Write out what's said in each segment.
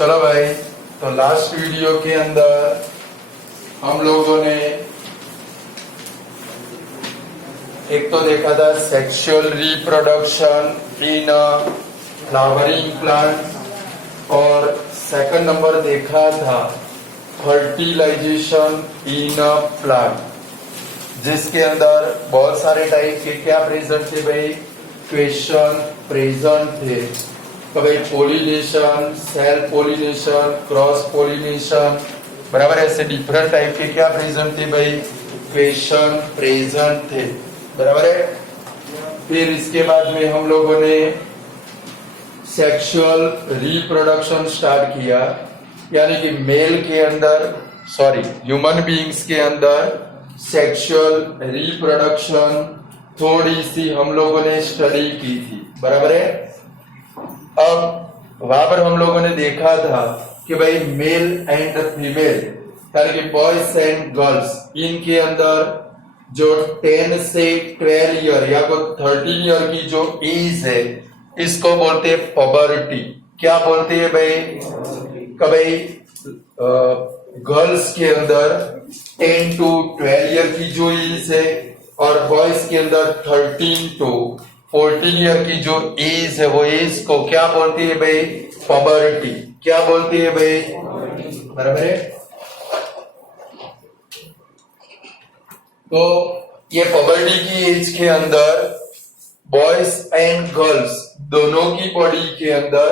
चलो भाई, तो लास्ट वीडियो के अंदर हम लोगों ने एक तो देखा था sexual reproduction in a flowering plant और सेकंड नंबर देखा था फर्टिलाइजेशन इन अ प्लांट, जिसके अंदर बहुत सारे टाइप के क्या प्रेजेंट थे भाई, क्वेश्चन प्रेजेंट थे। तो भाई pollination, self pollination, cross pollination, बराबर ऐसे डिफरेंट टाइप के क्या प्रेजेंट थे भाई, क्वेश्चन प्रेजेंट थे, बराबर है। फिर इसके बाद में हम लोगों ने सेक्सुअल रिप्रोडक्शन स्टार्ट किया, यानी कि मेल के अंदर ह्यूमन बीइंग्स के अंदर सेक्सुअल रिप्रोडक्शन थोड़ी सी हम लोगों ने स्टडी की थी, बराबर है। अब वहां पर हम लोगों ने देखा था कि भाई मेल एंड फीमेल, यानी कि बॉयज एंड गर्ल्स, इनके अंदर जो 10 से 12 ईयर या 13 ईयर की जो एज है, इसको बोलते हैं पबर्टी। क्या बोलते हैं भाई, कभी गर्ल्स के अंदर 10 to 12 ईयर की जो एज है और बॉयज के अंदर 13 to 14 ईयर की जो एज है, वो एज को क्या बोलती है भाई, पबर्टी। क्या बोलती है भाई, बराबर है। तो ये पबर्टी की एज के अंदर बॉयज एंड गर्ल्स दोनों की बॉडी के अंदर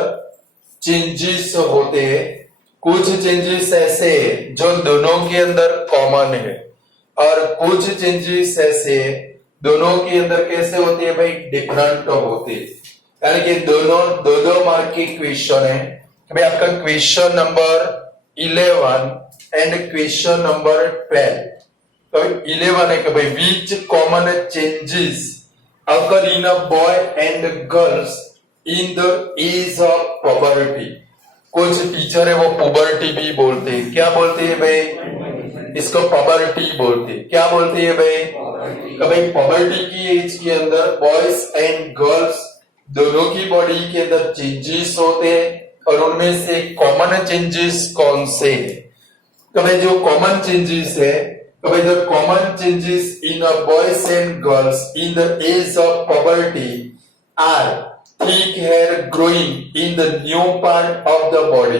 चेंजेस होते हैं। कुछ चेंजेस ऐसे जो दोनों के अंदर कॉमन है और कुछ चेंजेस ऐसे दोनों के अंदर कैसे होते हैं भाई, डिफरेंट होते हैं। यानी कि दोनों दो मार्क के क्वेश्चन है भाई। आपका question number 11 and question number 12। तो 11 है कि भाई which common changes occur in a boy and girls in the age of puberty. कुछ टीचर है वो पुबर्टी भी बोलते हैं। क्या बोलते हैं भाई, इसको पबर्टी बोलते हैं। क्या बोलते हैं भाई, भाई पबर्टी की एज के अंदर बॉयज एंड गर्ल्स दोनों की बॉडी के अंदर चेंजेस होते हैं और उनमें से कॉमन चेंजेस कौन से हैं। तो भाई जो कॉमन चेंजेस है, तो भाई the common changes in a boys and girls in the age of puberty are thick hair growing in the new part of the body.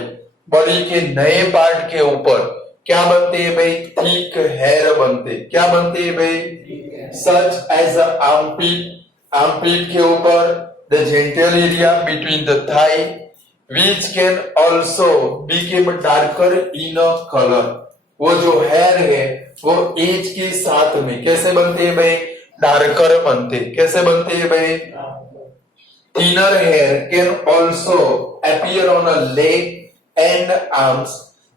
Body के नए पार्ट के ऊपर क्या बनते हैं भाई, थिक हेयर बनते। क्या बनते हैं भाई, सच एज अ आर्मपिट के ऊपर, the gentle area between the thigh, which can also become darker in a colour. वो जो हेयर है वो एज के साथ में कैसे बनते हैं भाई, डार्कर बनते। कैसे बनते हैं भाई, thinner hair can also appear on a leg and arms।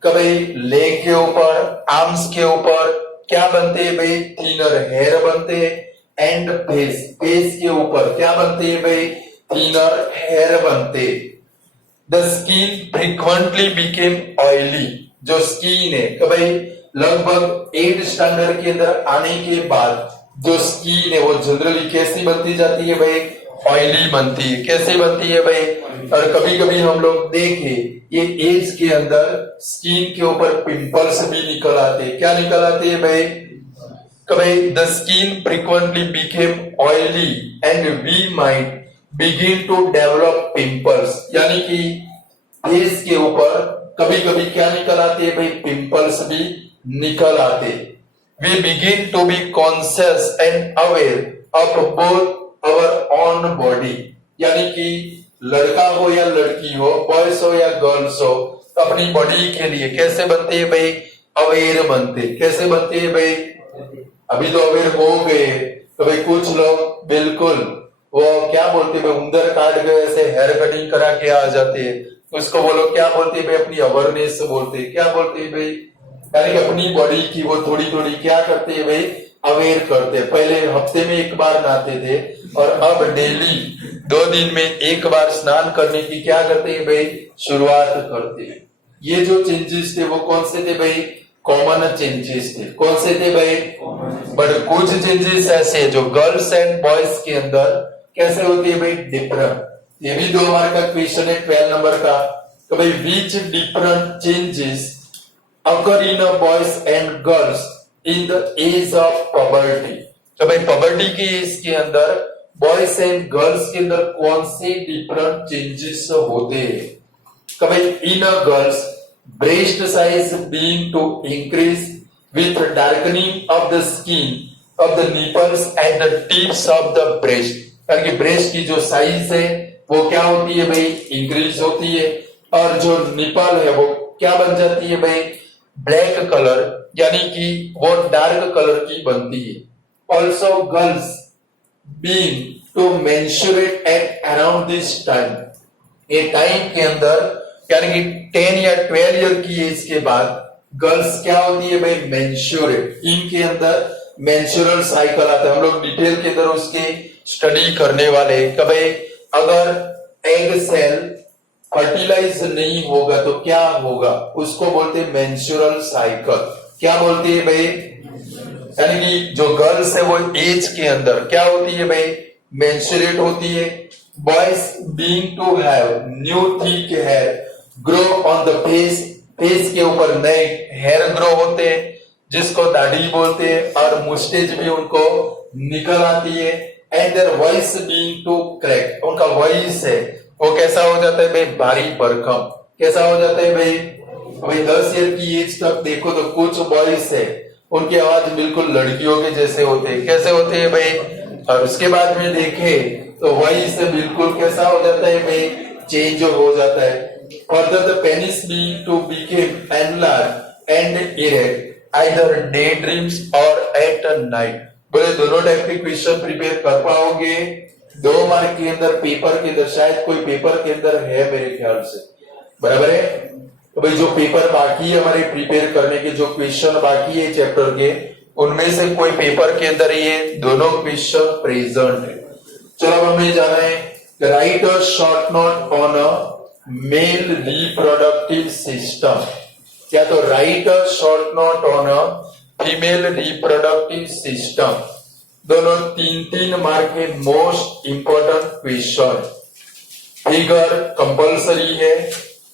कभी लेग के ऊपर, आर्म्स के ऊपर क्या बनते हैं भाई, थिनर हेयर बनते हैं। एंड फेस के ऊपर क्या बनते हैं भाई, थिनर हेयर बनते। The skin frequently become oily. जो स्किन है कभी लगभग 8 स्टैंडर्ड के अंदर आने के बाद जो स्किन है वो जनरली कैसी बनती जाती है भाई, ऑयली बनती है। कैसे बनती है भाई, और कभी कभी हम लोग देखे ये एज के अंदर स्किन के ऊपर पिंपल्स भी निकल आते हैं। क्या निकल आते हैं भाई, कभी the skin frequently become oily and we might begin to develop pimples. यानी कि फेस के ऊपर कभी कभी क्या निकल आते हैं भाई, पिंपल्स भी निकल आते। We begin to be conscious and aware of both our own body. यानी कि लड़का हो या लड़की हो, बॉयज हो या गर्ल्स हो, अपनी बॉडी के लिए कैसे बनते हैं भाई, अवेयर बनते। कैसे बनते हैं भाई, अभी तो अवेयर हो गए। तो भाई कुछ लोग बिल्कुल वो क्या बोलते हैं भाई, उंदर काट गए ऐसे हेयर कटिंग करा के आ जाते हैं, उसको वो लोग क्या बोलते हैं भाई, अपनी अवेयरनेस बोलते हैं। क्या बोलते हैं भाई, यानी कि अपनी बॉडी की वो थोड़ी थोड़ी क्या करते हैं भाई, अवेयर करते। पहले हफ्ते में एक बार नहाते थे और अब डेली 2 दिन में एक बार स्नान करने की क्या करते हैं भाई, शुरुआत करते हैं। ये जो चेंजेस थे वो कौन से थे भाई, कॉमन चेंजेस थे। कौन से थे भाई, बट कुछ चेंजेस ऐसे जो गर्ल्स एंड बॉयज के अंदर कैसे होती है भाई, डिफरेंट। ये भी 2 मार्क का क्वेश्चन है 12 नंबर का। तो भाई which different changes occur in a boys and girls in the age of puberty। तो भाई puberty की एज के अंदर बॉयज एंड गर्ल्स के अंदर कौन से डिफरेंट चेंजेस होते हैं। तो भाई in a girls breast size being to increase with darkening of the skin of the nipples and the tips of the breast। यानी कि ब्रेस्ट की जो साइज है वो क्या होती है भाई, इंक्रीज होती है, और जो निपल है वो क्या बन जाती है भाई, ब्लैक कलर, यानी कि वो डार्क कलर की बनती है। ऑल्सो गर्ल्स बीइंग to menstruate at around this time, ये टाइम के अंदर यानी कि 10 या 12 ईयर की एज के बाद गर्ल्स क्या होती है भाई, मेंस्ट्रुएट, इनके अंदर मेंस्ट्रुअल साइकिल आता है। हम लोग डिटेल के अंदर उसके स्टडी करने वाले हैं। कभी अगर एग सेल फर्टिलाइज नहीं होगा तो क्या होगा, उसको बोलते हैं मेंस्ट्रुअल साइकिल। क्या बोलते हैं भाई, यानी कि जो गर्ल्स है वो एज के अंदर क्या होती है भाई, मेंस्ट्रुएट होती है। बॉयज बीइंग to have new thick hair grow on the face, face के ऊपर नए हेयर ग्रो होते हैं जिसको दाढ़ी बोलते हैं, और मुस्टेज भी उनको निकल आती है। एंड देयर वॉइस बीइंग टू क्रैक, उनका वॉइस है वो कैसा हो जाता है भाई, भारी भरकम। कैसा हो जाता है भाई, भाई 10 ईयर की एज तक देखो तो कुछ बॉयस है उनकी आवाज बिल्कुल लड़कियों के जैसे होते हैं। कैसे होते हैं भाई, और उसके बाद में देखे तो वॉइस बिल्कुल कैसा हो जाता है भाई, चेंज हो जाता है। Further, the penis being to become enlarged and erect, either daydreams or at night। बोले दोनों टाइप के क्वेश्चन प्रिपेयर कर पाओगे 2 मार्क के अंदर, पेपर के अंदर, शायद कोई पेपर के अंदर है मेरे ख्याल से, बराबर है। तो भाई जो पेपर बाकी है हमारे प्रिपेयर करने के, जो क्वेश्चन बाकी है चैप्टर के, उनमें से कोई पेपर के अंदर ये दोनों क्वेश्चन प्रेजेंट है। चलो अब हमें जाना है, right a short note on a mail reproductive system, या तो right a short note on a female reproductive system. दोनों 3-3 मार्क के most important question. Figure compulsory है,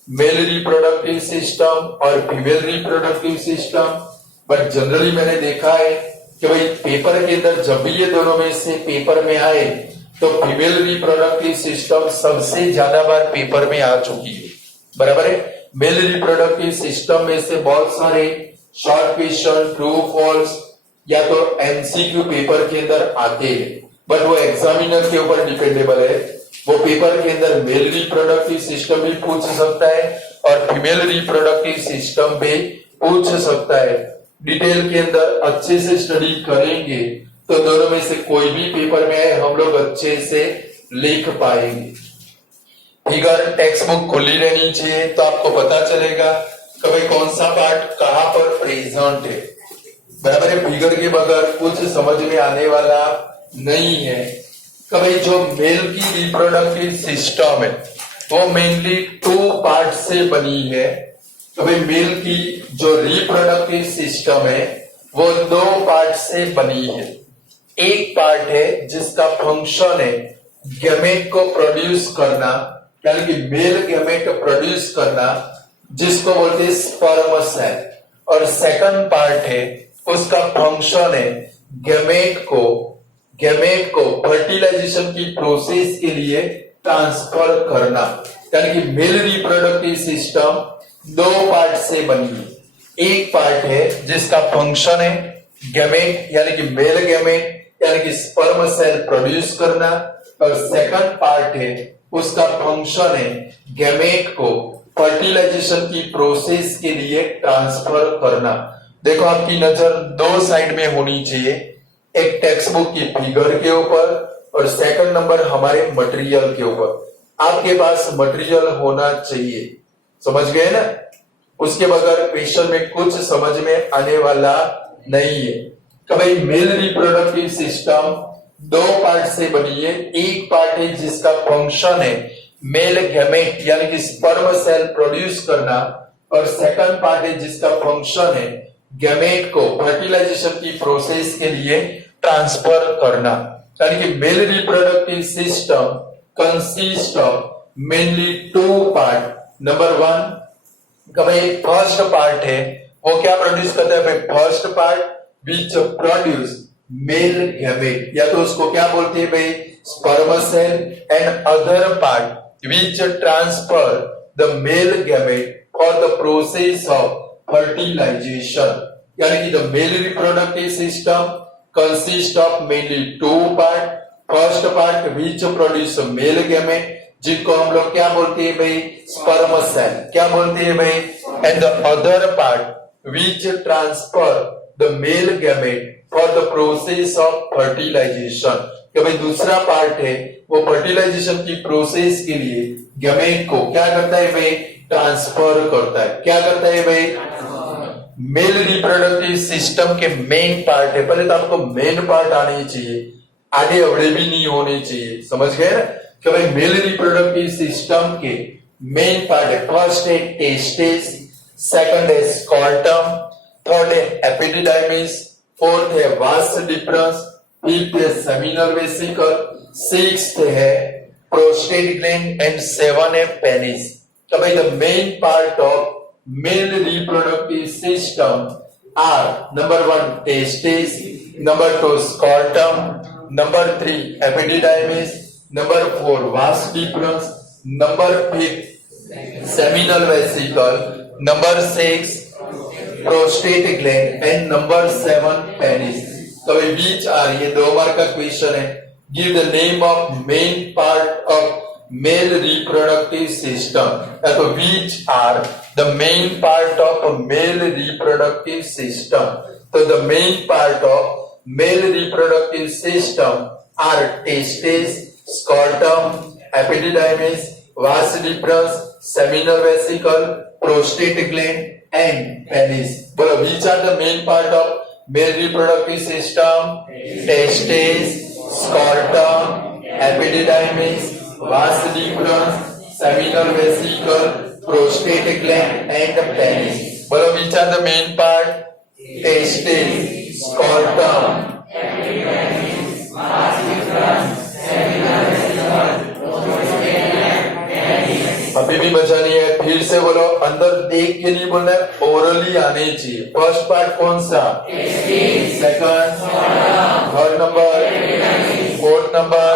मेल रिप्रोडक्टिव सिस्टम और female reproductive system, but generally मैंने देखा है कि भाई पेपर के अंदर जब भी ये दोनों में से पेपर में आए तो फीमेल रिप्रोडक्टिव सिस्टम सबसे ज्यादा बार पेपर में आ चुकी है, बराबर है। मेल रिप्रोडक्टिव सिस्टम में से बहुत सारे शॉर्ट क्वेश्चन, ट्रू फॉल्स या तो एमसीक्यू पेपर के अंदर आते हैं, बट वो एग्जामिनर के ऊपर डिपेंडेबल है। वो पेपर के अंदर मेल रिप्रोडक्टिव सिस्टम भी पूछ सकता है और फीमेल रिप्रोडक्टिव सिस्टम भी पूछ सकता है। डिटेल के अंदर अच्छे से स्टडी करेंगे तो दोनों में से कोई भी पेपर में आए हम लोग अच्छे से लिख पाएंगे। फिगर टेक्स्ट बुक खुली रहनी चाहिए तो आपको पता चलेगा कि भाई कौन सा पार्ट कहां पर प्रेजेंट है, बराबर है। फिगर के बगैर कुछ समझ में आने वाला नहीं है। कि भाई जो मेल की रिप्रोडक्टिव सिस्टम है वो मेनली 2 पार्ट से बनी है। तो भाई मेल की जो रिप्रोडक्टिव सिस्टम है वो 2 पार्ट से बनी है। एक पार्ट है जिसका फंक्शन है गैमेट को प्रोड्यूस करना, यानी कि मेल गैमेट प्रोड्यूस करना, जिसको बोलते हैं स्पर्म सेल, और सेकंड पार्ट है उसका फंक्शन है गैमेट को फर्टिलाइजेशन की प्रोसेस के लिए ट्रांसफर करना। यानी कि मेल रिप्रोडक्टिव सिस्टम 2 पार्ट से बनी है। एक पार्ट है जिसका फंक्शन है गैमेट यानी कि मेल गैमेट यानी कि स्पर्म सेल प्रोड्यूस करना, और सेकंड पार्ट है उसका फंक्शन है गैमेट को फर्टिलाइजेशन की प्रोसेस के लिए ट्रांसफर करना। देखो आपकी नजर 2 साइड में होनी चाहिए, एक टेक्स्ट बुक की फिगर के ऊपर और सेकंड नंबर हमारे मटेरियल के ऊपर। आपके पास मटेरियल होना चाहिए, समझ गए ना। उसके बगैर क्वेश्चन में कुछ समझ में आने वाला नहीं है। कि भाई मेल रिप्रोडक्टिव सिस्टम 2 पार्ट से बनी है। एक पार्ट है जिसका फंक्शन है मेल गैमेट यानी कि स्पर्म सेल प्रोड्यूस करना, और सेकंड पार्ट है जिसका फंक्शन है गैमेट को फर्टिलाइजेशन की प्रोसेस के लिए ट्रांसफर करना। यानी कि mail reproductive system consist of mainly 2 part. Number 1 का भाई फर्स्ट पार्ट है वो क्या प्रोड्यूस करता है भाई, first part which produce male gamete, या तो उसको क्या बोलते हैं भाई sperm cell, and other part which transfer the male gamete for the process of fertilisation, यानी कि the male reproductive system consist of mainly two part, first part which produce male gamete जिनको हम लोग क्या बोलते हैं भाई स्पर्म सेल, क्या बोलते हैं भाई, and the other part which transfer the male gamete for the process of fertilisation, कि भाई दूसरा पार्ट है वो फर्टिलाइजेशन की प्रोसेस के लिए गैमेट को क्या करता है भाई ट्रांसफर करता है, क्या करता है भाई मेल रिप्रोडक्टिव सिस्टम के मेन पार्ट है, पहले तो आपको मेन पार्ट आने चाहिए, आगे अवड़े भी नहीं होने चाहिए, समझ गए ना कि भाई मेल रिप्रोडक्टिव सिस्टम के मेन पार्ट है, फर्स्ट है टेस्टिस, सेकंड है स्कॉर्टम, थर्ड है एपिडिडाइमिस, फोर्थ है वास डिफरेंस, फिफ्थ है सेमिनल वेसिकल, सिक्स्थ है प्रोस्टेट ग्लैंड, एंड सेवन है पेनिस। तो भाई the main part of male reproductive system are number 1 testis, number 2 scrotum, number 3 epididymis, number 4 vas deferens, number 5 seminal vesicle, number 6 prostate gland, and number 7 penis. तो which are, ये 2 mark का question है, give the name of main part of male reproductive system, तो which are the main part of male reproductive system, तो the main part of male reproductive system are testis, scrotum, epididymis, vas deferens, seminal vesicle, prostate gland, and penis. बोलो which are the main part of male reproductive system, testis, scrotum, epididymis, vas deferens, seminal vesicle, prostate gland, and penis. बोलो which are the main part, testis, scrotum, epididymis, vas deferens, seminal vesicle, prostate gland, penis. अभी भी बचा नहीं है, फिर से बोलो, अंदर देख के नहीं बोलना है, ओरली आने चाहिए। फर्स्ट पार्ट कौन सा, second, third number, fourth number,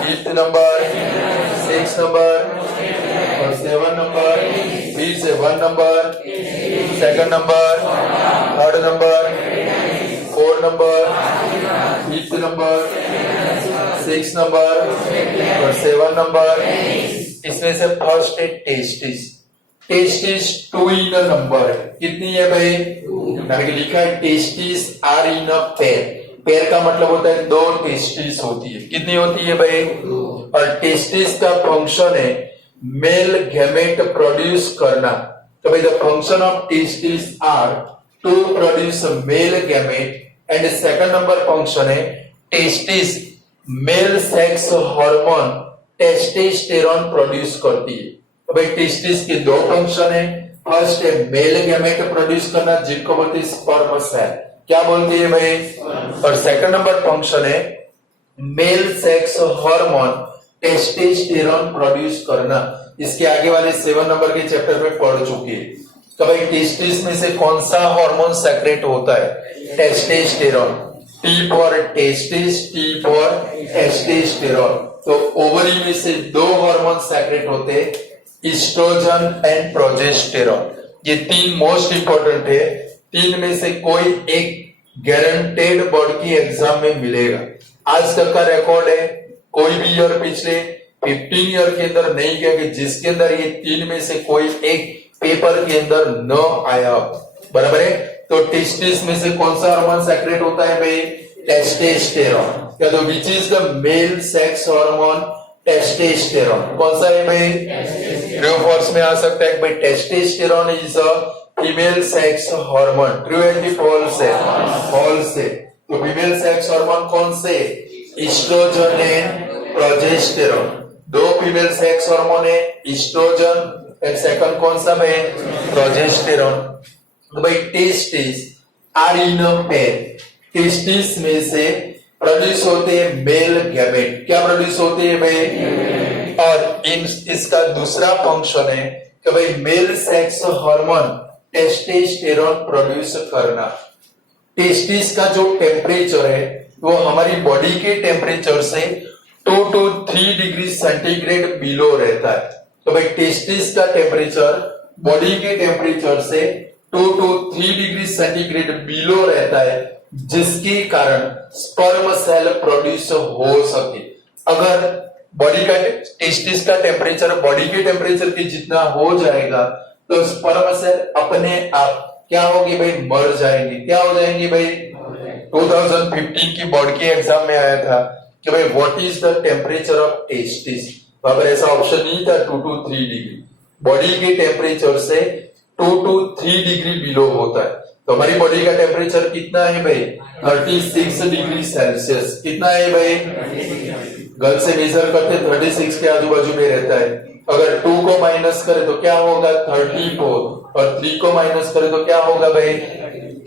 fifth number, six number और 7 नंबर, फिर से 1 number, second number, third number, 4 number, fifth number, 6 number और 7 नंबर। इसमें से फर्स्ट है testis, testis 2 in a number है, कितनी है भाई, मैंने लिखा है testis are in a pair, pair का मतलब होता है 2 टेस्टिस होती है, कितनी होती है भाई, और टेस्टिस का फंक्शन है मेल गैमेट प्रोड्यूस करना, तो भाई the function of testis are to produce male gamete, and second number function है testis male sex hormone testosterone produce करती है। तो भाई टेस्टिस के 2 फंक्शन है, फर्स्ट है मेल गैमेट प्रोड्यूस करना जिनको बोलते हैं स्पर्म सेल, क्या बोलती है भाई, और सेकंड नंबर फंक्शन है mail sex hormone testosterone produce करना। इसके आगे वाले 7 नंबर के चैप्टर में पढ़ चुके हैं। तो भाई टेस्टिस में से कौन सा हार्मोन सेक्रेट होता है, testosterone, T for testis, T for testosterone. तो ओवरी में से 2 हार्मोन सेक्रेट होते हैं, एस्ट्रोजन एंड प्रोजेस्टेरोन, ये 3 मोस्ट इंपोर्टेंट है, 3 में से कोई एक गारंटेड बोर्ड की एग्जाम में मिलेगा। आज तक का रिकॉर्ड है, कोई भी ईयर पिछले 15 ईयर के अंदर नहीं गया कि जिसके अंदर ये 3 में से कोई एक पेपर के अंदर न आया, बराबर है। तो टेस्टिस में से कौन सा हार्मोन सेक्रेट होता है भाई, टेस्टोस्टेरोन, या तो which is the mail sex hormone, testosterone, कौन सा है भाई, ट्रू फॉल्स में आ सकता है भाई, testosterone is a female sex hormone, true है कि फॉल्स है, फॉल्स है। तो फीमेल सेक्स हार्मोन कौन से, estrogen and progesterone, 2 female sex hormone है, एस्ट्रोजन एंड सेकंड कौन सा है, प्रोजेस्टेरोन। तो भाई testis are in a pair, testis में से प्रोड्यूस होते हैं मेल गैमेट, क्या प्रोड्यूस होते हैं भाई, और इसका दूसरा फंक्शन है कि भाई mail sex hormone testosterone produce करना। टेस्टिस का जो टेम्परेचर है वो हमारी बॉडी के टेम्परेचर से 2 to 3 डिग्री सेंटीग्रेड बिलो रहता है। तो भाई टेस्टिस का टेम्परेचर बॉडी के टेम्परेचर से 2 to 3 डिग्री सेंटीग्रेड बिलो रहता है, जिसके कारण स्पर्म सेल प्रोड्यूस हो सके। अगर बॉडी का टेस्टिस का टेम्परेचर बॉडी के टेम्परेचर के जितना हो जाएगा तो स्पर्म सेल अपने आप क्या होगी भाई, मर जाएंगे। क्या हो जाएंगे भाई? 2015 की बोर्ड के एग्जाम में आया था कि भाई what is the temperature of testis, वहां पर ऐसा ऑप्शन नहीं था 2 to 3 डिग्री। बॉडी के टेम्परेचर से 2 to 3 डिग्री बिलो होता है। तो हमारी बॉडी का टेम्परेचर कितना है भाई? 36 डिग्री सेल्सियस। कितना है भाई? गल से मेजर करते 36 के आजू बाजू में रहता है। अगर 2 को माइनस करे तो क्या होगा? 34, और 3 को माइनस करे तो क्या होगा भाई?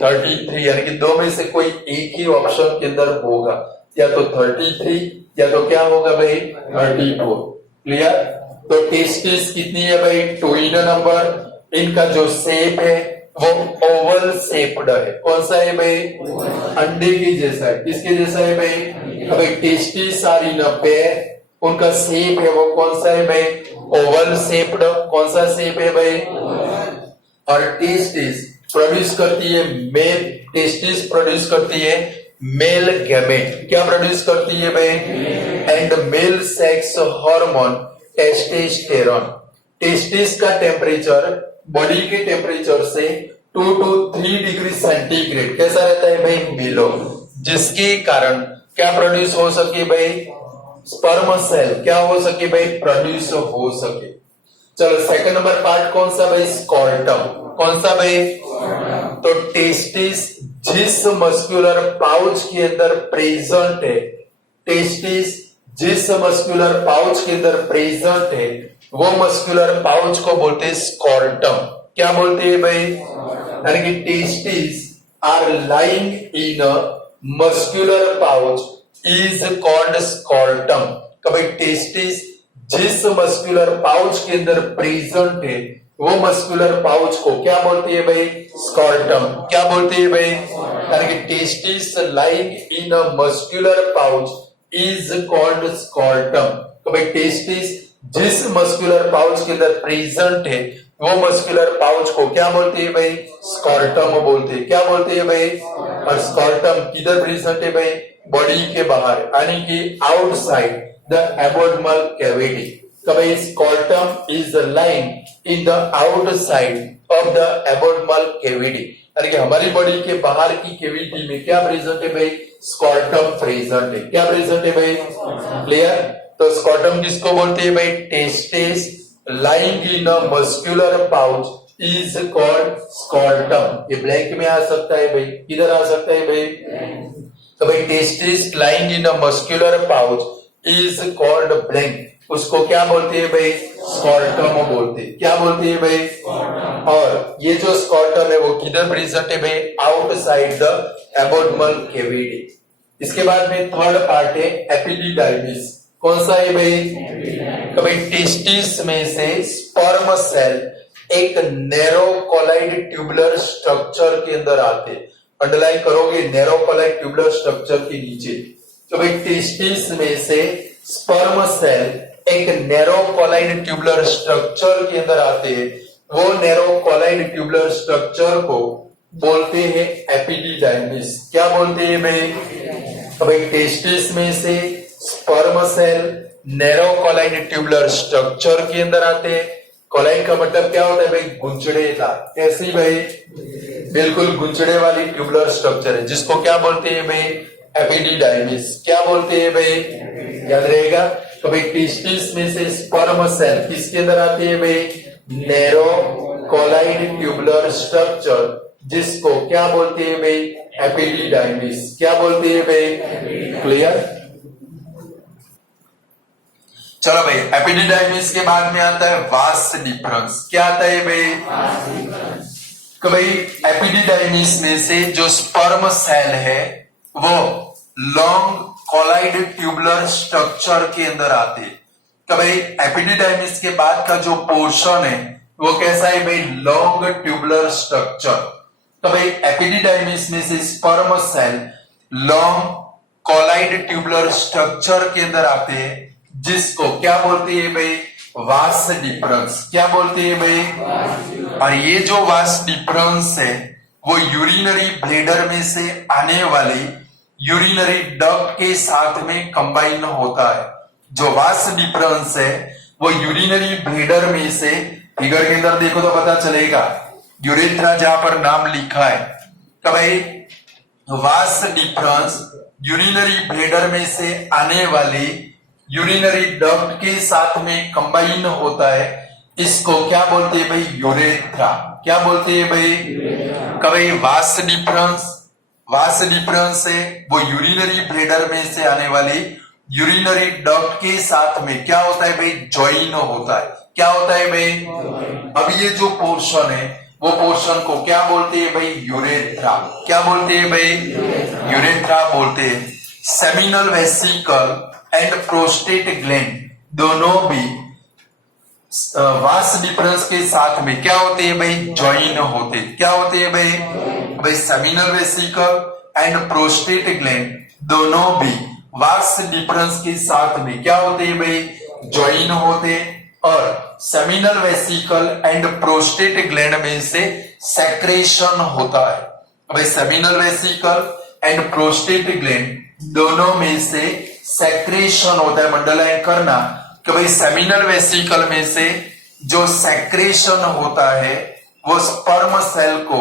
33। यानी कि दो में से कोई एक ही ऑप्शन के अंदर होगा, या तो 33 या तो क्या होगा भाई? 34। क्लियर? तो टेस्टिस कितनी है भाई? 2 इन नंबर। इनका जो शेप है वो ओवल शेप्ड है। कौन सा है भाई? अंडे के जैसा है। किसके जैसा है भाई? भाई testis are in a pair. उनका शेप है वो कौन सा है भाई? Oval shaped. कौन सा शेप है भाई? और टेस्टिस प्रोड्यूस करती है मेल, टेस्टिस प्रोड्यूस करती है मेल गैमेट। क्या प्रोड्यूस करती है भाई? And mail sex hormone testosterone. Testis का टेम्परेचर बॉडी के टेम्परेचर से 2 to 3 डिग्री सेंटीग्रेड कैसा रहता है भाई? बिलो, जिसके कारण क्या प्रोड्यूस हो सके भाई? स्पर्म सेल क्या हो सके भाई? प्रोड्यूस हो सके। चलो सेकंड नंबर पार्ट कौन सा भाई? स्कॉर्टम। कौन सा भाई? तो टेस्टिस जिस मस्कुलर पाउच के अंदर प्रेजेंट है, टेस्टिस जिस मस्कुलर पाउच के अंदर प्रेजेंट है वो मस्कुलर पाउच को बोलते हैं स्कॉर्टम। क्या बोलते हैं भाई? यानी कि testis are lying in a muscular pouch is called scrotum. कभी टेस्टिस जिस मस्कुलर पाउच के अंदर प्रेजेंट है वो मस्कुलर पाउच को क्या बोलते हैं भाई? स्कॉर्टम। क्या बोलते हैं भाई? यानी कि testis lying in a muscular pouch is called scrotum. तो भाई टेस्टिस जिस मस्कुलर पाउच के अंदर प्रेजेंट है वो मस्कुलर पाउच को क्या बोलते हैं भाई? स्कॉर्टम बोलते हैं। क्या बोलते हैं भाई? और स्कॉर्टम किधर प्रेजेंट है भाई? बॉडी के बाहर, यानी कि आउटसाइड द एबडोमिनल कैविटी। तो भाई scrotum is lying in the outside of the abdominal cavity, यानी कि हमारी बॉडी के बाहर की कैविटी में क्या प्रेजेंट है भाई? स्कॉर्टम प्रेजेंट है। क्या प्रेजेंट है भाई? क्लियर? तो स्कॉर्टम किसको बोलते हैं भाई? Testis lying in a muscular pouch is called scrotum. ये ब्लैंक में आ सकता है भाई, किधर आ सकता है भाई? तो भाई testis lying in a muscular pouch is called blank, उसको क्या बोलते हैं भाई? स्कॉर्टम बोलते हैं। क्या बोलते हैं भाई? और ये जो स्कॉर्टम है वो किधर प्रेजेंट है भाई? Outside the abdominal cavity. इसके बाद में थर्ड पार्ट है एपिडिडाइमिस। कौन सा है भाई? तो भाई टेस्टिस में से स्पर्म सेल एक नैरो कोलाइड ट्यूबुलर स्ट्रक्चर के अंदर आते हैं। अंडरलाइन करोगे नैरो कोलाइड ट्यूबुलर स्ट्रक्चर के नीचे। तो भाई टेस्टिस में से स्पर्म सेल एक नैरो कोलाइड ट्यूबुलर स्ट्रक्चर के अंदर आते हैं। वो नैरो कोलाइड ट्यूबुलर स्ट्रक्चर को बोलते हैं एपिडिडाइमिस। क्या बोलते हैं भाई? तो भाई टेस्टिस में से sperm cell narrow coiled tubular structure के अंदर आते हैं। कोलाइड का मतलब क्या होता है भाई? गुंचड़ेदार। कैसी भाई? बिल्कुल गुंचड़े वाली ट्यूबुलर स्ट्रक्चर है, जिसको क्या बोलते हैं भाई? एपिडिडाइमिस। क्या बोलते हैं भाई? याद रहेगा। तो भाई टेस्टिस में से स्पर्म सेल किसके अंदर आती है भाई? नैरो कोलाइड ट्यूबुलर स्ट्रक्चर, जिसको क्या बोलते हैं भाई? एपिडिडाइमिस। क्या बोलते हैं भाई? क्लियर? चलो भाई एपिडिडाइमिस के बाद में आता है वास डिफरेंस। क्या आता है भाई? कि भाई एपिडिडाइमिस में से जो स्पर्म सेल है वो लॉन्ग कोलाइड ट्यूबुलर स्ट्रक्चर के अंदर आते हैं। तो भाई एपिडिडाइमिस के बाद का जो पोर्शन है वो कैसा है भाई, लॉन्ग ट्यूबुलर स्ट्रक्चर। तो भाई एपिडिडाइमिस में से sperm cell long coiled tubular structure के अंदर आते हैं, जिसको क्या बोलते हैं भाई, वास डिफरेंस। क्या बोलते हैं भाई, और ये जो वास डिफरेंस है वो यूरिनरी ब्लेडर में से आने वाली यूरिनरी डक्ट के साथ में कंबाइन होता है। जो वास डिफरेंस है वो यूरिनरी ब्लेडर में से, फिगर के अंदर देखो तो पता चलेगा, यूरेथ्रा जहां पर नाम लिखा है, तो भाई वास डिफरेंस यूरिनरी ब्लेडर में से आने वाली यूरिनरी डक्ट के साथ में कंबाइन होता है। इसको क्या बोलते हैं भाई, यूरेथ्रा। क्या बोलते हैं भाई, कभी वास डिफरेंस है वो यूरिनरी ब्लेडर में से आने वाली यूरिनरी डक्ट के साथ में क्या होता है भाई, ज्वाइन होता है। क्या होता है भाई, अब ये जो पोर्शन है वो पोर्शन को क्या बोलते हैं भाई, यूरेथ्रा। क्या बोलते हैं भाई, यूरेथ्रा बोलते हैं। Seminal vesicle and prostate gland दोनों भी वास डिफरेंस के साथ में क्या होते हैं भाई, ज्वाइन होते। क्या होते हैं भाई, seminal vesicle and prostate gland दोनों भी वास डिफरेंस के साथ में क्या होते हैं भाई, ज्वाइन होते। और seminal vesicle and prostate gland में से सेक्रेशन होता है। भाई seminal vesicle and prostate gland दोनों में से सेक्रेशन होता है। अंडरलाइन करना कि भाई सेमिनल वेसिकल में से जो सेक्रेशन होता है वो स्पर्म सेल को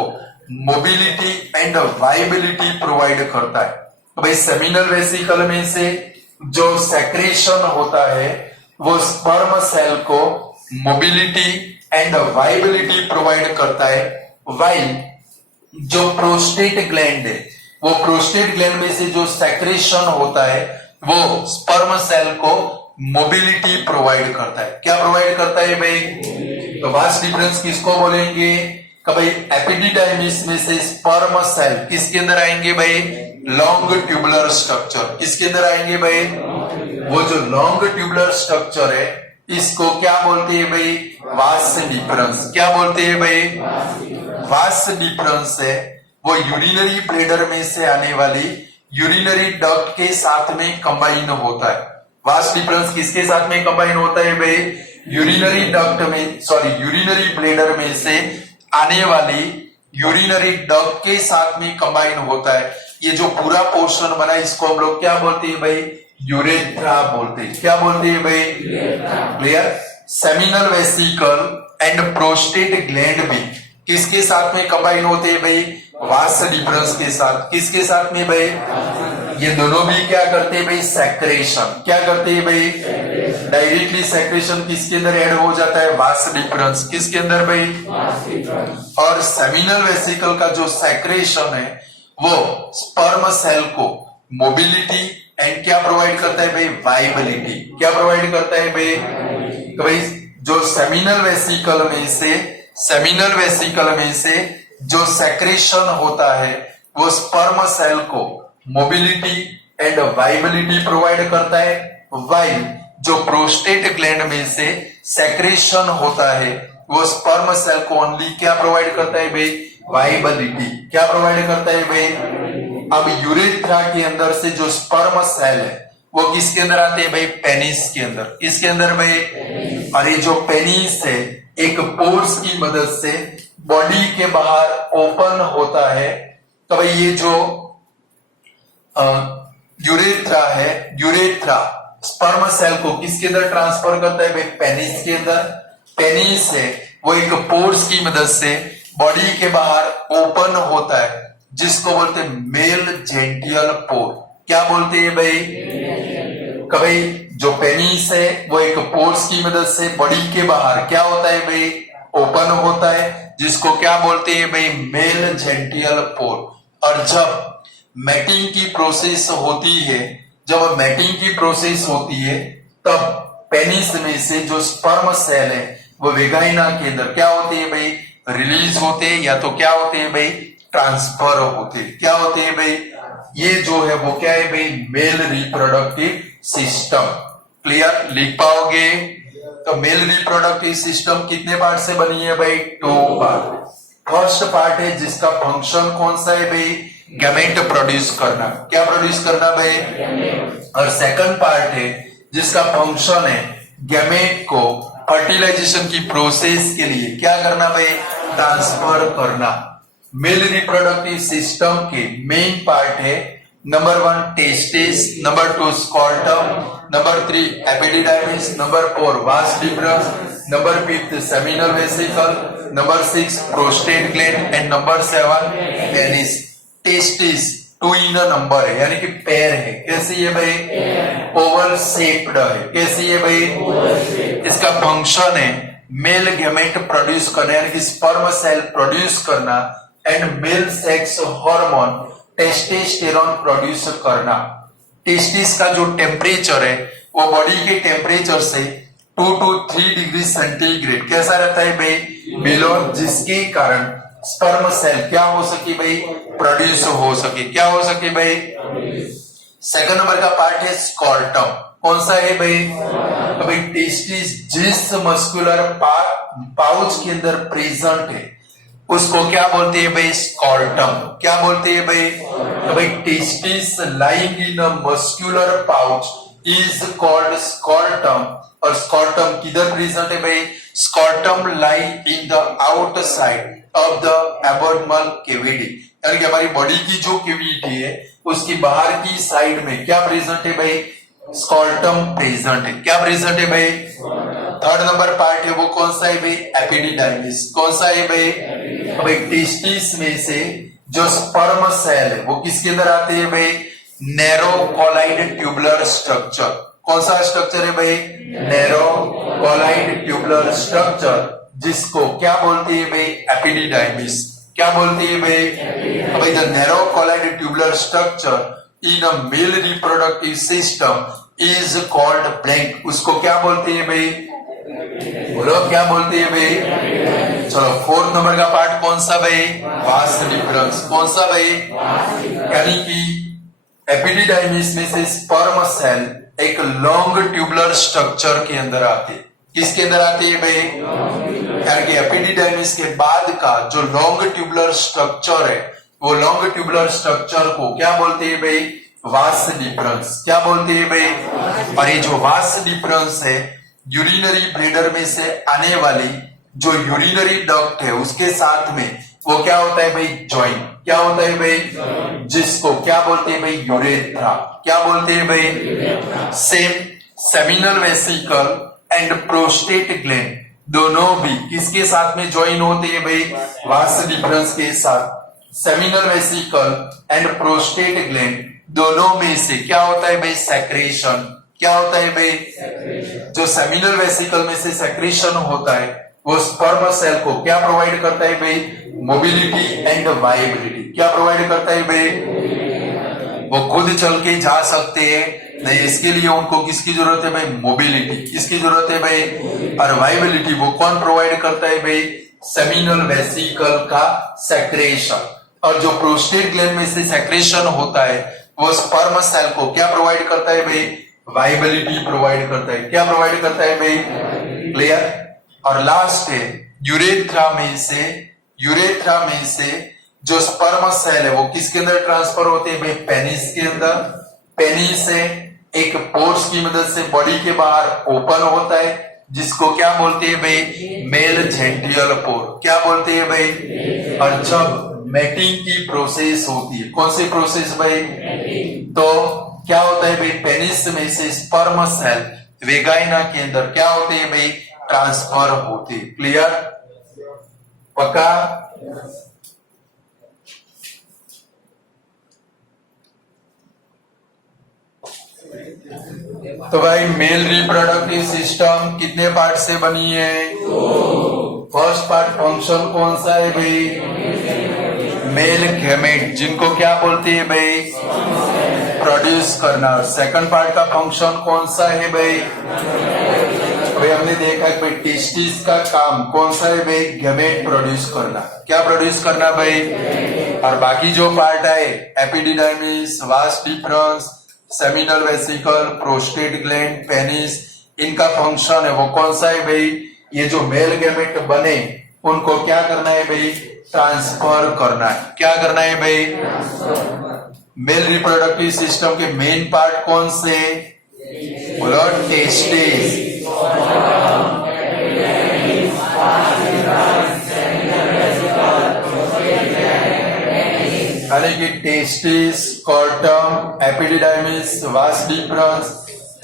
मोबिलिटी एंड वाइबिलिटी प्रोवाइड करता है। भाई सेमिनल वेसिकल में से जो सेक्रेशन होता है वो स्पर्म सेल को मोबिलिटी एंड वाइबिलिटी प्रोवाइड करता है। वाइल जो प्रोस्टेट ग्लैंड है वो प्रोस्टेट ग्लैंड में से जो सेक्रेशन होता है वो स्पर्म सेल को मोबिलिटी प्रोवाइड करता है। क्या प्रोवाइड करता है भाई, तो वास डिफरेंस किसको बोलेंगे, कि भाई एपिडिडाइमिस में से स्पर्म सेल किसके अंदर आएंगे भाई, लॉन्ग ट्यूबुलर स्ट्रक्चर। किसके अंदर आएंगे भाई, वो जो लॉन्ग ट्यूबुलर स्ट्रक्चर है इसको क्या बोलते हैं भाई, वास डिफरेंस। क्या बोलते हैं भाई, वास डिफरेंस है वो यूरिनरी ब्लेडर में से आने वाली यूरिनरी डक्ट के साथ में कंबाइन होता है। वास डिफरेंस किसके साथ में कंबाइन होता है भाई, यूरिनरी डक्ट में, सॉरी यूरिनरी ब्लेडर में से आने वाली यूरिनरी डक्ट के साथ में कंबाइन होता है। ये जो पूरा पोर्शन बना इसको हम लोग क्या बोलते हैं भाई, यूरेथ्रा बोलते हैं। क्या बोलते हैं भाई, clear. Seminal vesicle and prostate gland भी किसके साथ में कंबाइन होते हैं भाई, वास डिफरेंस के साथ। किसके साथ में भाई, ये दोनों भी क्या करते हैं भाई, सेक्रेशन। क्या करते हैं भाई, डायरेक्टली सेक्रेशन किसके अंदर ऐड हो जाता है, वास डिफरेंस। किसके अंदर भाई, और सेमिनल वेसिकल का जो सेक्रेशन है वो स्पर्म सेल को मोबिलिटी एंड क्या प्रोवाइड करता है भाई, वाइबिलिटी। क्या प्रोवाइड करता है भाई, तो भाई जो सेमिनल वेसिकल में से जो सेक्रेशन होता है वो स्पर्म सेल को मोबिलिटी एंड वाइबिलिटी प्रोवाइड करता है। वाइल जो प्रोस्टेट ग्लैंड में से सेक्रेशन होता है वो स्पर्म सेल को ओनली क्या प्रोवाइड करता है भाई, वाइबिलिटी। क्या प्रोवाइड करता है भाई। अब यूरेथ्रा के अंदर से जो स्पर्म सेल है वो किसके अंदर आते हैं भाई, पेनिस के अंदर। किसके अंदर भाई, और ये जो पेनिस है एक पोर्स की मदद से बॉडी के बाहर ओपन होता है। तो भाई ये जो यूरेथ्रा है, यूरेथ्रा स्पर्म सेल को किसके अंदर ट्रांसफर करता है भाई, पेनिस के अंदर। पेनिस है वो एक पोर्स की मदद से बॉडी के बाहर ओपन होता है जिसको बोलते हैं मेल जेंटियल पोर। क्या बोलते हैं भाई, कभी जो पेनिस है वो एक पोर्स की मदद से बॉडी के बाहर क्या होता है भाई, ओपन होता है जिसको क्या बोलते हैं भाई, मेल जेंटियल पोर। और जब मैटिंग की प्रोसेस होती है, जब मैटिंग की प्रोसेस होती है तब पेनिस में से जो स्पर्म सेल है वो वेगाइना के अंदर क्या होते हैं भाई, रिलीज होते हैं या तो क्या होते हैं भाई, ट्रांसफर होते हैं। क्या होते हैं भाई, ये जो है वो क्या है भाई, मेल रिप्रोडक्टिव सिस्टम। क्लियर, लिख पाओगे? तो मेल रिप्रोडक्टिव सिस्टम कितने पार्ट से बनी है भाई? 2 पार्ट। फर्स्ट पार्ट है जिसका फंक्शन कौन सा है भाई? गैमेट प्रोड्यूस करना। क्या प्रोड्यूस करना भाई? और सेकंड पार्ट है जिसका फंक्शन है गैमेट को फर्टिलाइजेशन की प्रोसेस के लिए क्या करना भाई? ट्रांसफर करना। मेल रिप्रोडक्टिव सिस्टम के मेन पार्ट है number 1 testis, number 2 scrotum, number 3 epididymis, number 4 vas deferens, number 5 seminal vesicle, number 6 prostate gland and number 7 penis. Testis 2 in number है यानी कि पेयर है। कैसी है भाई? ओवल शेप्ड है। कैसी है भाई? इसका फंक्शन है मेल गैमेट प्रोड्यूस करना यानी कि स्पर्म सेल प्रोड्यूस करना and mail sex hormone testosterone produce करना। टेस्टिस का जो टेम्परेचर है वो बॉडी के टेम्परेचर से 2 to 3 डिग्री सेंटीग्रेड कैसा रहता है भाई? बिलो, जिसके कारण स्पर्म सेल क्या हो सके भाई? प्रोड्यूस हो सके। क्या हो सके भाई? सेकंड नंबर का पार्ट है स्कॉर्टम। कौन सा है भाई? भाई टेस्टिस जिस मस्कुलर पाउच के अंदर प्रेजेंट है उसको क्या बोलते हैं भाई? स्कॉर्टम। क्या बोलते हैं भाई? तो भाई testis lying in a muscular pouch is called scrotum. और स्कॉर्टम किधर प्रेजेंट है भाई? Scrotum lie in the outside of the abdominal cavity यानी कि हमारी बॉडी की जो कैविटी है उसकी बाहर की साइड में क्या प्रेजेंट है भाई? स्कॉर्टम प्रेजेंट है। क्या प्रेजेंट है भाई? थर्ड नंबर पार्ट है वो कौन सा है भाई? एपिडिडाइमिस। कौन सा है भाई? भाई टेस्टिस में से जो स्पर्म सेल है वो किसके अंदर आते हैं भाई? Narrow colloid tubular structure. कौन सा स्ट्रक्चर है भाई? नैरो कॉलाइड ट्यूबुलर स्ट्रक्चर, जिसको क्या बोलते हैं भाई? एपिडिडाइमिस। क्या बोलते हैं भाई? भाई the narrow colloid tubular structure in a mail reproductive system is called blank. उसको क्या बोलते हैं भाई? बोलो क्या बोलते हैं भाई? चलो फोर्थ नंबर का पार्ट कौन सा भाई? Vas deferens. कौन सा भाई? यानी कि एपिडिडाइमिस में से स्पर्म सेल एक लॉन्ग ट्यूबुलर स्ट्रक्चर के अंदर आते। किसके अंदर आते हैं भाई? यानी कि एपिडिडाइमिस के बाद का जो लॉन्ग ट्यूबुलर स्ट्रक्चर है वो लॉन्ग ट्यूबुलर स्ट्रक्चर को क्या बोलते हैं भाई? Vas deferens. क्या बोलते हैं भाई? और ये जो वास डिफरेंस है यूरिनरी ब्लैडर में से आने वाली जो यूरिनरी डक्ट है उसके साथ में वो क्या होता है भाई? ज्वाइन। क्या होता है भाई? जिसको क्या बोलते हैं भाई? यूरेथ्रा। क्या बोलते हैं भाई? Same seminal vesicle and prostate gland दोनों भी किसके साथ में ज्वाइन होते हैं भाई? वास डिफरेंस के साथ। Seminal vesicle and prostate gland दोनों में से क्या होता है भाई? सेक्रेशन। क्या होता है भाई? जो सेमिनल वेसिकल में से सेक्रेशन होता है वो स्पर्म सेल को क्या प्रोवाइड करता है भाई? Mobility and viability. क्या प्रोवाइड करता है भाई? वो खुद चल के जा सकते हैं नहीं, इसके लिए उनको किसकी जरूरत है भाई? मोबिलिटी। किसकी जरूरत है भाई? और वाइबिलिटी वो कौन प्रोवाइड करता है भाई? सेमिनल वेसिकल का सेक्रेशन। और जो प्रोस्टेट ग्लैंड में से सेक्रेशन होता है वो स्पर्म सेल को क्या प्रोवाइड करता है भाई? वाइबिलिटी प्रोवाइड करता है। क्या प्रोवाइड करता है भाई? क्लियर। और लास्ट है यूरेथ्रा में से जो स्पर्म सेल है वो किसके अंदर ट्रांसफर होते हैं भाई? पेनिस के अंदर। पेनिस से एक पोर्स की मदद से बॉडी के बाहर ओपन होता है जिसको क्या बोलते हैं भाई? मेल जेंट्रियल पोर। क्या बोलते हैं भाई? और जब मैटिंग की प्रोसेस होती है, कौन सी प्रोसेस भाई? तो क्या होता है भाई? पेनिस में से स्पर्म सेल वेगाइना के अंदर क्या होते हैं भाई? ट्रांसफर होते। क्लियर? पक्का? तो भाई मेल रिप्रोडक्टिव सिस्टम कितने पार्ट से बनी है? फर्स्ट पार्ट फंक्शन कौन सा है भाई? मेल गैमेट, जिनको क्या बोलते हैं भाई? प्रोड्यूस करना। सेकंड पार्ट का फंक्शन कौन सा है भाई? भाई हमने देखा कि भाई टेस्टिस का काम कौन सा है भाई? गैमेट प्रोड्यूस करना। क्या प्रोड्यूस करना भाई? और बाकी जो पार्ट है epididymis, vas deferens, seminal vesicle, prostate gland, penis, इनका फंक्शन है वो कौन सा है भाई? ये जो मेल गैमेट बने उनको क्या करना है भाई? ट्रांसफर करना है। क्या करना है भाई? मेल रिप्रोडक्टिव सिस्टम के मेन पार्ट कौन से? बोलो टेस्टिस, यानी कि testis, scrotum, epididymis, vas deferens,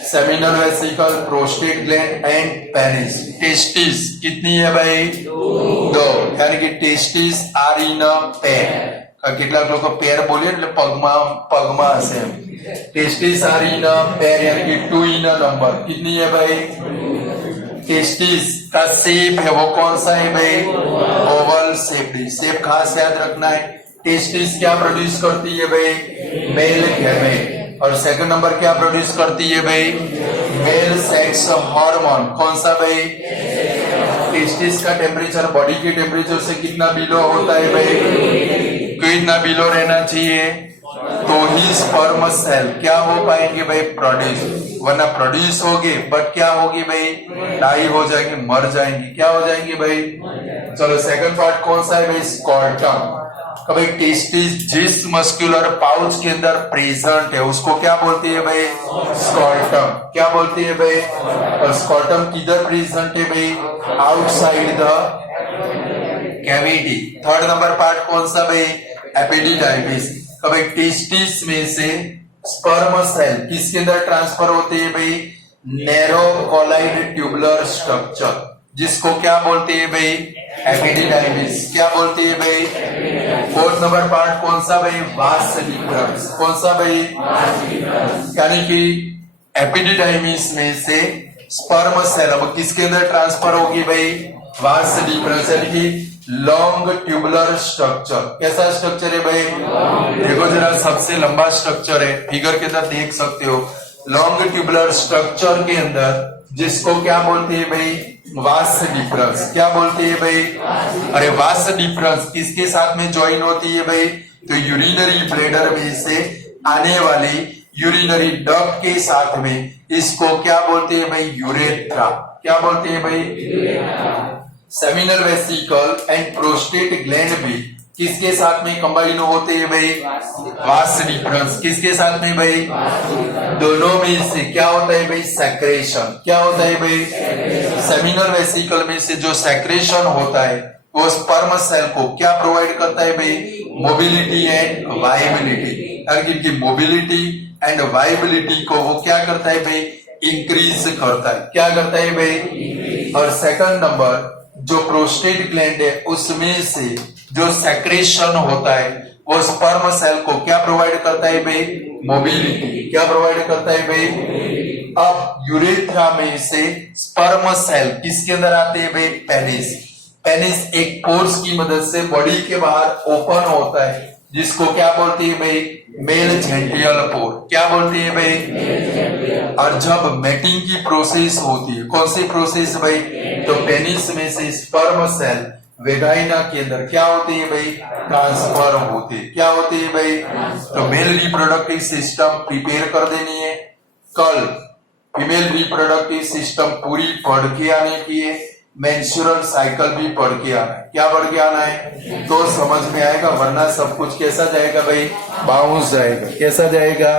seminal vesicle, prostate gland and penis. Testis कितनी है भाई? दो, यानी कि टेस्टिस आर इन अ पेर। કેટલાક લોકો પેર બોલે એટલે પગમાં હશે। ટેસ્ટિસ આર ઇન અ પેર यानी कि 2 इन अ नंबर। कितनी है भाई? टेस्टिस का शेप है वो कौन सा है भाई? Oval shape. शेप खास याद रखना है। टेस्टिस क्या प्रोड्यूस करती है भाई? Male gamete. और सेकंड नंबर क्या प्रोड्यूस करती है भाई? Mail sex hormone. कौन सा भाई? टेस्टिस का टेम्परेचर बॉडी के टेम्परेचर से कितना बिलो होता है भाई? कितना बिलो रहना चाहिए तो ही स्पर्म सेल क्या हो पाएंगे भाई? प्रोड्यूस। वरना प्रोड्यूस होगी बट क्या होगी भाई? डाई हो जाएंगे, मर जाएंगी। क्या हो जाएंगी भाई? चलो सेकंड पार्ट कौन सा है भाई? स्कॉर्टम। भाई टेस्टिस जिस मस्कुलर पाउच के अंदर प्रेजेंट है उसको क्या बोलती है भाई? स्कॉर्टम। क्या बोलती है भाई? और स्कॉर्टम किधर प्रेजेंट है भाई? Outside the cavity. Third number part कौन सा भाई? एपिडिडाइमिस। भाई टेस्टिस में से स्पर्म सेल किसके अंदर ट्रांसफर होते हैं भाई? नैरो कॉलाइड ट्यूबुलर स्ट्रक्चर, जिसको क्या बोलते हैं भाई? एपिडिडाइमिस। क्या बोलते हैं भाई? फोर्थ नंबर पार्ट कौन सा भाई? Vas deferens. कौन सा भाई? यानी कि एपिडिडाइमिस में से स्पर्म सेल अब किसके अंदर ट्रांसफर होगी भाई? वास डिफरेंस, यानी कि लॉन्ग ट्यूबुलर स्ट्रक्चर। कैसा स्ट्रक्चर है भाई? देखो जरा, सबसे लंबा स्ट्रक्चर है, फिगर के अंदर देख सकते हो। लॉन्ग ट्यूबुलर स्ट्रक्चर के अंदर जिसको क्या बोलते हैं भाई? Vas deferens. क्या बोलते हैं भाई? अरे वास डिफरेंस किसके साथ में ज्वाइन होती है भाई? तो यूरिनरी ब्लैडर में से आने वाली यूरिनरी डक्ट के साथ में। इसको क्या बोलते हैं भाई? यूरेथ्रा। क्या बोलते हैं भाई? Seminal vesicle and prostate gland भी किसके साथ में कंबाइन होते हैं भाई? Vas deferens. किसके साथ में भाई? दोनों में से क्या होता है भाई? सेक्रेशन। क्या होता है भाई? सेमिनल वेसिकल में से जो सेक्रेशन होता है वो स्पर्म सेल को क्या प्रोवाइड करता है भाई? Mobility and viability. इनकी मोबिलिटी एंड वाइबिलिटी को वो क्या करता है भाई? इंक्रीज करता है। क्या करता है भाई? और सेकंड नंबर जो प्रोस्टेट ग्लैंड है उसमें से जो सेक्रेशन होता है वो स्पर्म सेल को क्या प्रोवाइड करता है भाई? मोबिलिटी। क्या प्रोवाइड करता है भाई? अब यूरेथ्रा में से स्पर्म सेल किसके अंदर आते हैं भाई? पेनिस। पेनिस एक पोर्स की मदद से बॉडी के बाहर ओपन होता है, जिसको क्या बोलते हैं भाई? मेल जेंटियल पोर। क्या बोलते हैं भाई? और जब मैटिंग की प्रोसेस होती है, कौन सी प्रोसेस भाई? तो पेनिस में से स्पर्म सेल वेगाइना के अंदर क्या होते हैं भाई? ट्रांसफर होते हैं। क्या होते हैं भाई? तो मेल रिप्रोडक्टिव सिस्टम प्रिपेयर कर देनी है। कल फीमेल रिप्रोडक्टिव सिस्टम पूरी पढ़ के आने की है। मेंस्ट्रुअल साइकिल भी पढ़ के आना है। क्या पढ़ के आना है? तो समझ में आएगा, वरना सब कुछ कैसा जाएगा भाई? बाउंस जाएगा। कैसा जाएगा?